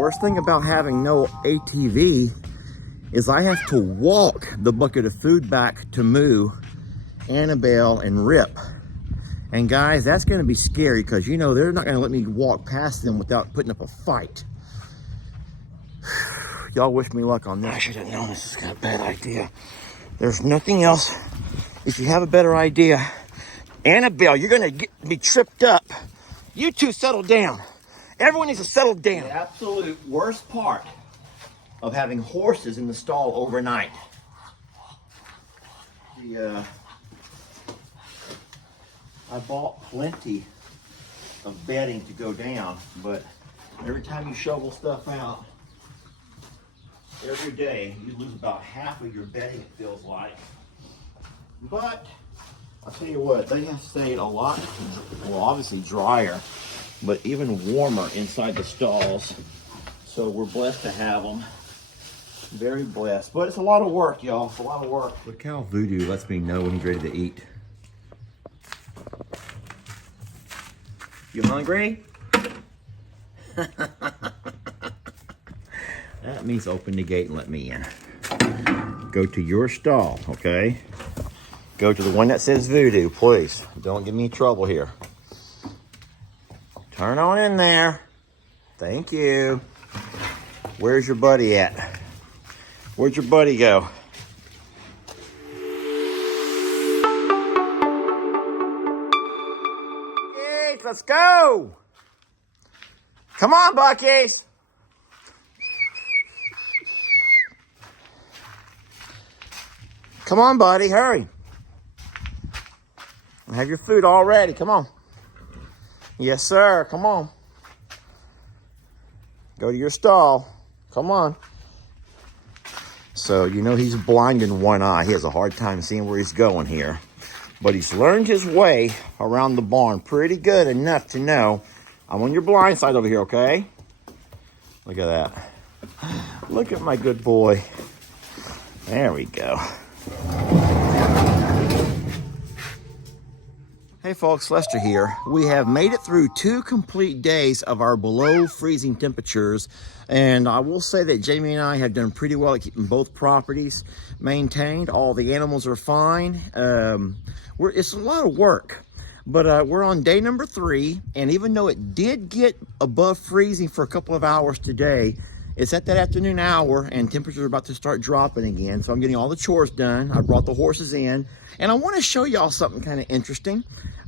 Worst thing about having no ATV is I have to walk the bucket of food back to Moo, Annabelle, and Rip. And guys, that's gonna be scary because you know they're not gonna let me walk past them without putting up a fight. Y'all wish me luck on this. I should have known this is a bad idea. There's nothing else. If you have a better idea, Annabelle, you're gonna be tripped up. You two settle down. Everyone needs to settle down. The absolute worst part of having horses in the stall overnight. I bought plenty of bedding to go down, but every time you shovel stuff out, every day you lose about half of your bedding, it feels like. But I'll tell you what, they have stayed a lot, well, obviously drier, but even warmer inside the stalls. So we're blessed to have them. Very blessed. But it's a lot of work, y'all. It's a lot of work. Look how Voodoo lets me know when he's ready to eat. You hungry? That means open the gate and let me in. Go to your stall, okay? Go to the one that says Voodoo, please. Don't give me trouble here. Turn on in there. Thank you. Where's your buddy at? Where'd your buddy go? Buckies, let's go. Come on, Buckies. Come on, buddy, hurry. Have your food all ready, come on. Yes, sir, come on. Go to your stall, come on. So, you know he's blind in one eye. He has a hard time seeing where he's going here. But he's learned his way around the barn pretty good enough to know I'm on your blind side over here, okay? Look at that. Look at my good boy. There we go. Hey folks, Lester here. We have made it through 2 complete days of our below freezing temperatures, and I will say that Jamie and I have done pretty well at keeping both properties maintained. All the animals are fine. It's a lot of work, but we're on day number 3, and even though it did get above freezing for a couple of hours today, it's at that afternoon hour and temperatures are about to start dropping again. So I'm getting all the chores done. I brought the horses in, and I want to show y'all something kind of interesting.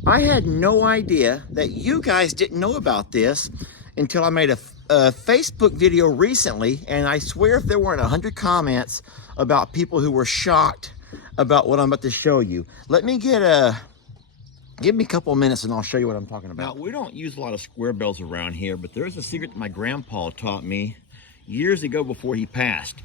I had no idea that you guys didn't know about this until I made a Facebook video recently, and I swear if there weren't 100 comments about people who were shocked about what I'm about to show you. Let me give me a couple of minutes and I'll show you what I'm talking about. Now, we don't use a lot of square bells around here, but there's a secret that my grandpa taught me years ago before he passed.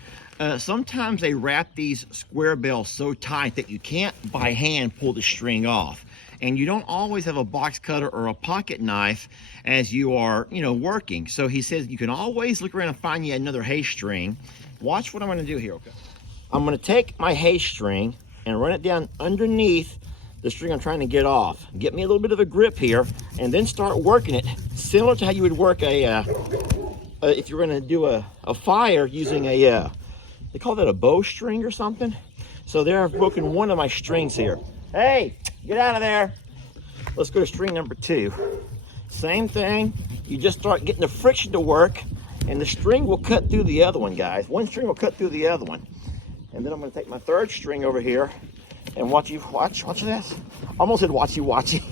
Sometimes they wrap these square bells so tight that you can't by hand pull the string off. And you don't always have a box cutter or a pocket knife as you are, working. So he says you can always look around and find you another hay string. Watch what I'm gonna do here, okay? I'm gonna take my hay string and run it down underneath the string I'm trying to get off. Get me a little bit of a grip here, and then start working it, similar to how you would work if you're gonna do a fire using they call that a bowstring or something. So there I've broken one of my strings here. Hey, get out of there. Let's go to string number 2. Same thing, you just start getting the friction to work, and the string will cut through the other one, guys. One string will cut through the other one. And then I'm gonna take my 3rd string over here and watch this. Almost said watchy.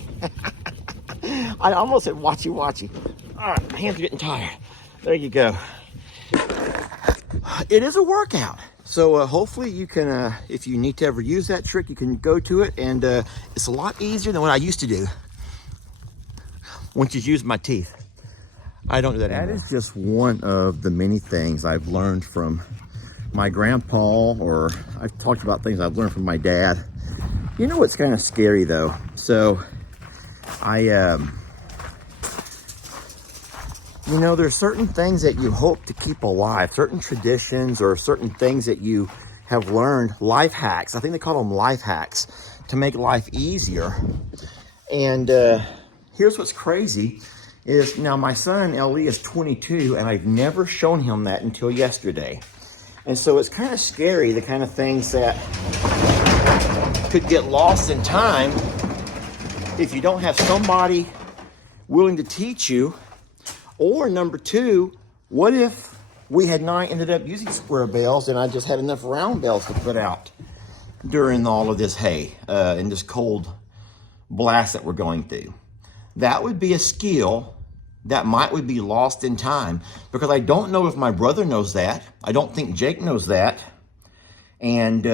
I almost said watchy. All right, my hands are getting tired. There you go. It is a workout. So hopefully you can, if you need to ever use that trick, you can go to it, and it's a lot easier than what I used to do. Once you use my teeth. I don't do that anymore. That is just one of the many things I've learned from my grandpa, or I've talked about things I've learned from my dad. You know what's kind of scary though? So there's certain things that you hope to keep alive, certain traditions or certain things that you have learned, life hacks. I think they call them life hacks to make life easier. And here's what's crazy is now my son, Ellie, is 22, and I've never shown him that until yesterday. And so it's kind of scary, the kind of things that could get lost in time if you don't have somebody willing to teach you. Or number two, what if we had not ended up using square bales and I just had enough round bales to put out during all of this hay and this cold blast that we're going through? That would be a skill that would be lost in time, because I don't know if my brother knows that. I don't think Jake knows that. And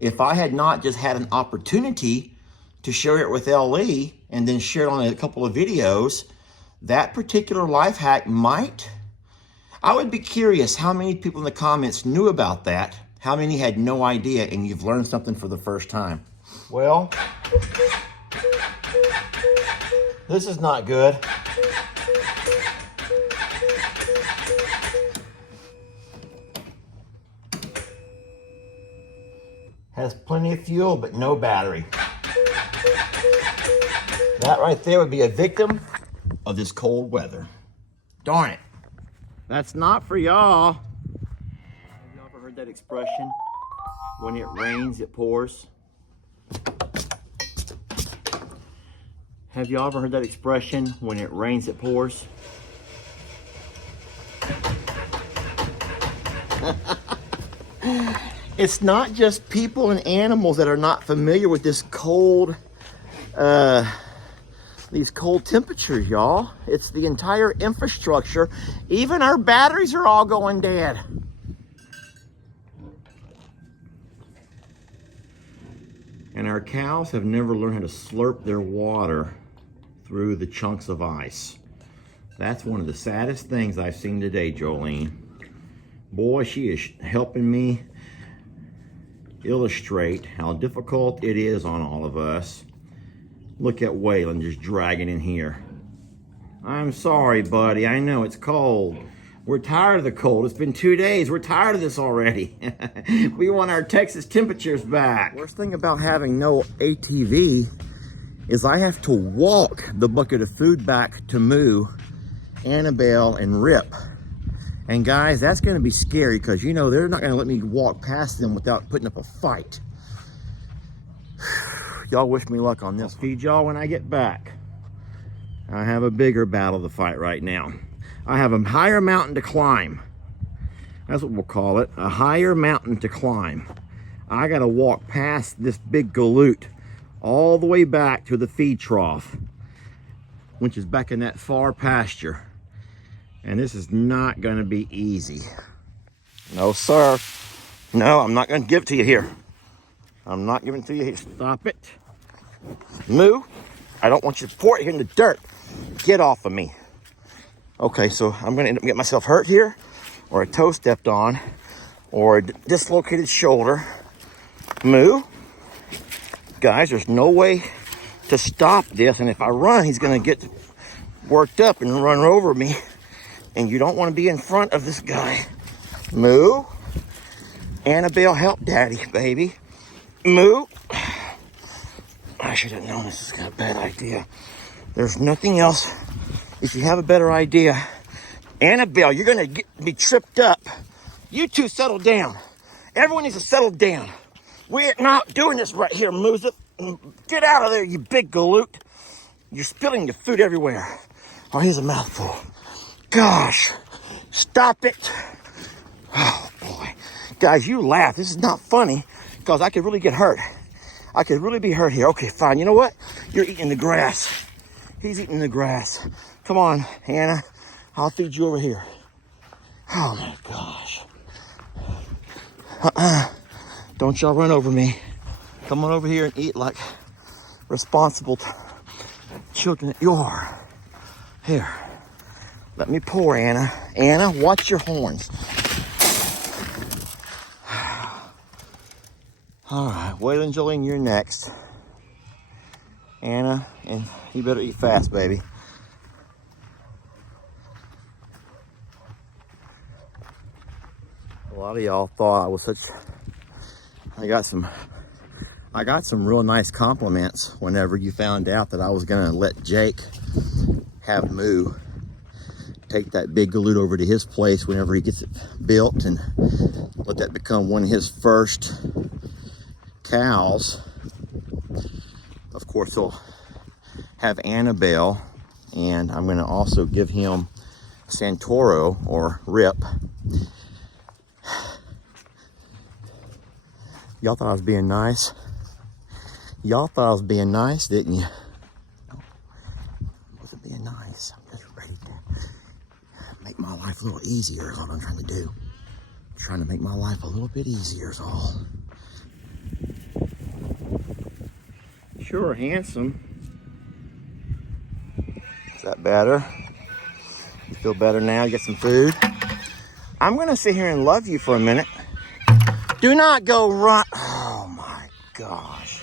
if I had not just had an opportunity to share it with LE and then share it on a couple of videos, that particular life hack I would be curious how many people in the comments knew about that, how many had no idea, and you've learned something for the first time. Well, this is not good. Has plenty of fuel, but no battery. That right there would be a victim of this cold weather. Darn it. That's not for y'all. Have you ever heard that expression? When it rains, it pours. Have you ever heard that expression? When it rains, it pours. It's not just people and animals that are not familiar with this cold, these cold temperatures, y'all. It's the entire infrastructure. Even our batteries are all going dead. And our cows have never learned how to slurp their water through the chunks of ice. That's one of the saddest things I've seen today, Jolene. Boy, she is helping me illustrate how difficult it is on all of us. Look at Waylon just dragging in here. I'm sorry, buddy. I know it's cold. We're tired of the cold. It's been 2 days. We're tired of this already. We want our Texas temperatures back. Worst thing about having no ATV is I have to walk the bucket of food back to Moo, Annabelle, and Rip. And guys, that's gonna be scary because you know they're not gonna let me walk past them without putting up a fight. Y'all wish me luck on this. I'll feed y'all when I get back. I have a bigger battle to fight right now. I have a higher mountain to climb. That's what we'll call it, a higher mountain to climb. I gotta walk past this big galoot all the way back to the feed trough, which is back in that far pasture. And this is not gonna be easy. No, sir. No, I'm not gonna give it to you here. I'm not giving it to you here. Stop it. Moo, I don't want you to pour it here in the dirt. Get off of me. Okay, so I'm gonna end up getting myself hurt here, or a toe stepped on, or a dislocated shoulder. Moo, guys, there's no way to stop this. And if I run, he's gonna get worked up and run over me. And you don't want to be in front of this guy. Moo. Annabelle, help daddy, baby. Moo. I should have known this is a bad idea. There's nothing else. If you have a better idea. Annabelle, you're going to be tripped up. You two settle down. Everyone needs to settle down. We're not doing this right here, Moo. Get out of there, you big galoot. You're spilling your food everywhere. Oh, here's a mouthful. Gosh, stop it. Oh boy. Guys, you laugh. This is not funny because I could really get hurt. I could really be hurt here. Okay, fine. You know what? You're eating the grass. He's eating the grass. Come on, Anna. I'll feed you over here. Oh my gosh. Don't y'all run over me. Come on over here and eat like responsible children that you are. Here. Let me pour, Anna. Anna, watch your horns. All right, Waylon, Jolene, you're next. Anna, and you better eat fast, baby. A lot of y'all thought I was such. I got some real nice compliments whenever you found out that I was gonna let Jake have Moo take that big galoot over to his place whenever he gets it built and let that become one of his first cows. Of course, he'll have Annabelle, and I'm going to also give him Santoro or Rip. Y'all thought I was being nice? Y'all thought I was being nice, didn't you? No, I wasn't being nice. I'm just ready to make my life a little easier is all I'm trying to do. I'm trying to make my life a little bit easier is all. Sure, handsome. Is that better? You feel better now? You get some food? I'm gonna sit here and love you for a minute. Do not go right. Oh my gosh.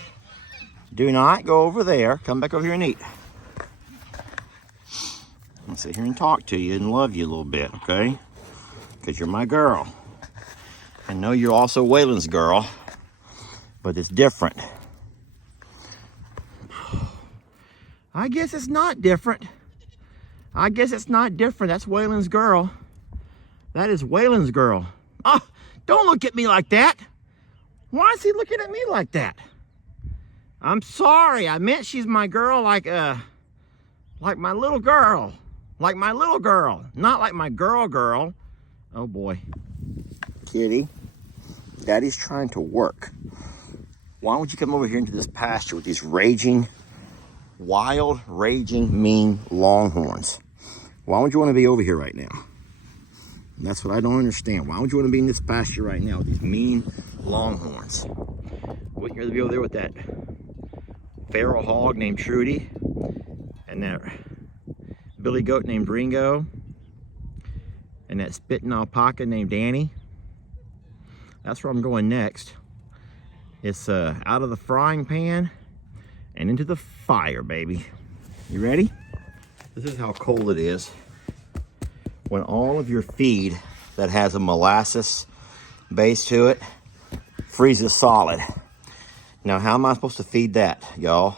Do not go over there. Come back over here and eat. I'm gonna sit here and talk to you and love you a little bit, okay? Because you're my girl. I know you're also Waylon's girl, but it's different. I guess it's not different. I guess it's not different. That's Waylon's girl. That is Waylon's girl. Oh, don't look at me like that. Why is he looking at me like that? I'm sorry. I meant she's my girl like my little girl. Like my little girl. Not like my girl. Oh boy. Kitty, Daddy's trying to work. Why don't you come over here into this pasture with these wild, raging, mean longhorns? Why would you want to be over here right now? That's what I don't understand. Why would you want to be in this pasture right now with these mean longhorns? Wouldn't you rather be over there with that feral hog named Trudy and that billy goat named Ringo and that spitting alpaca named Danny? That's where I'm going next. It's out of the frying pan and into the fire, baby. You ready? This is how cold it is when all of your feed that has a molasses base to it freezes solid. Now, how am I supposed to feed that, y'all?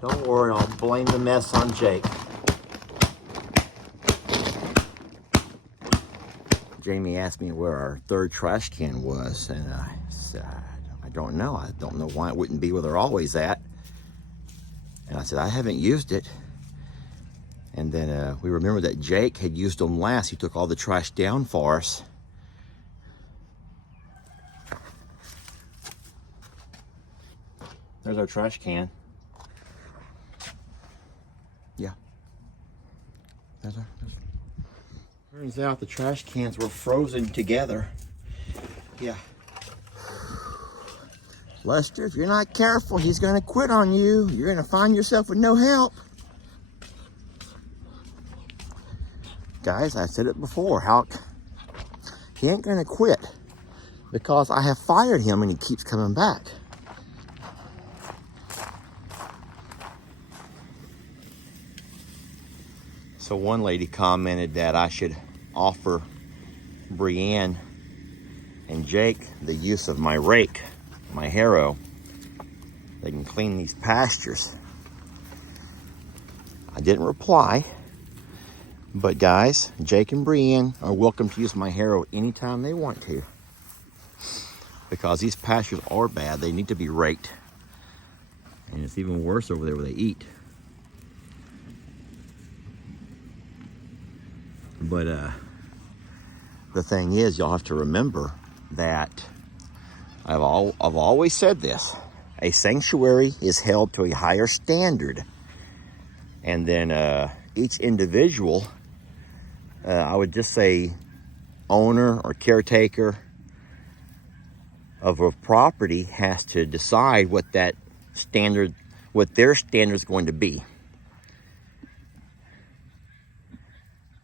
Don't worry, I'll blame the mess on Jake. Jamie asked me where our third trash can was, and I said, I don't know. I don't know why it wouldn't be where they're always at. And I said, I haven't used it. And then we remembered that Jake had used them last. He took all the trash down for us. There's our trash can. Yeah. Turns out the trash cans were frozen together. Yeah. Lester, if you're not careful, he's gonna quit on you. You're gonna find yourself with no help. Guys, I said it before, he ain't gonna quit because I have fired him and he keeps coming back. So one lady commented that I should offer Brienne and Jake the use of my rake, my harrow. They can clean these pastures. I didn't reply, but guys, Jake and Brienne are welcome to use my harrow anytime they want to, because these pastures are bad. They need to be raked, and it's even worse over there where they eat. But the thing is, y'all have to remember that I've always said this: a sanctuary is held to a higher standard, and then each individual, I would just say, owner or caretaker of a property has to decide what that standard, what their standard is going to be.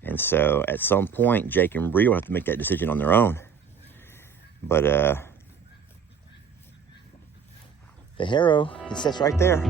And so at some point, Jake and Bree will have to make that decision on their own. But the harrow, it sits right there.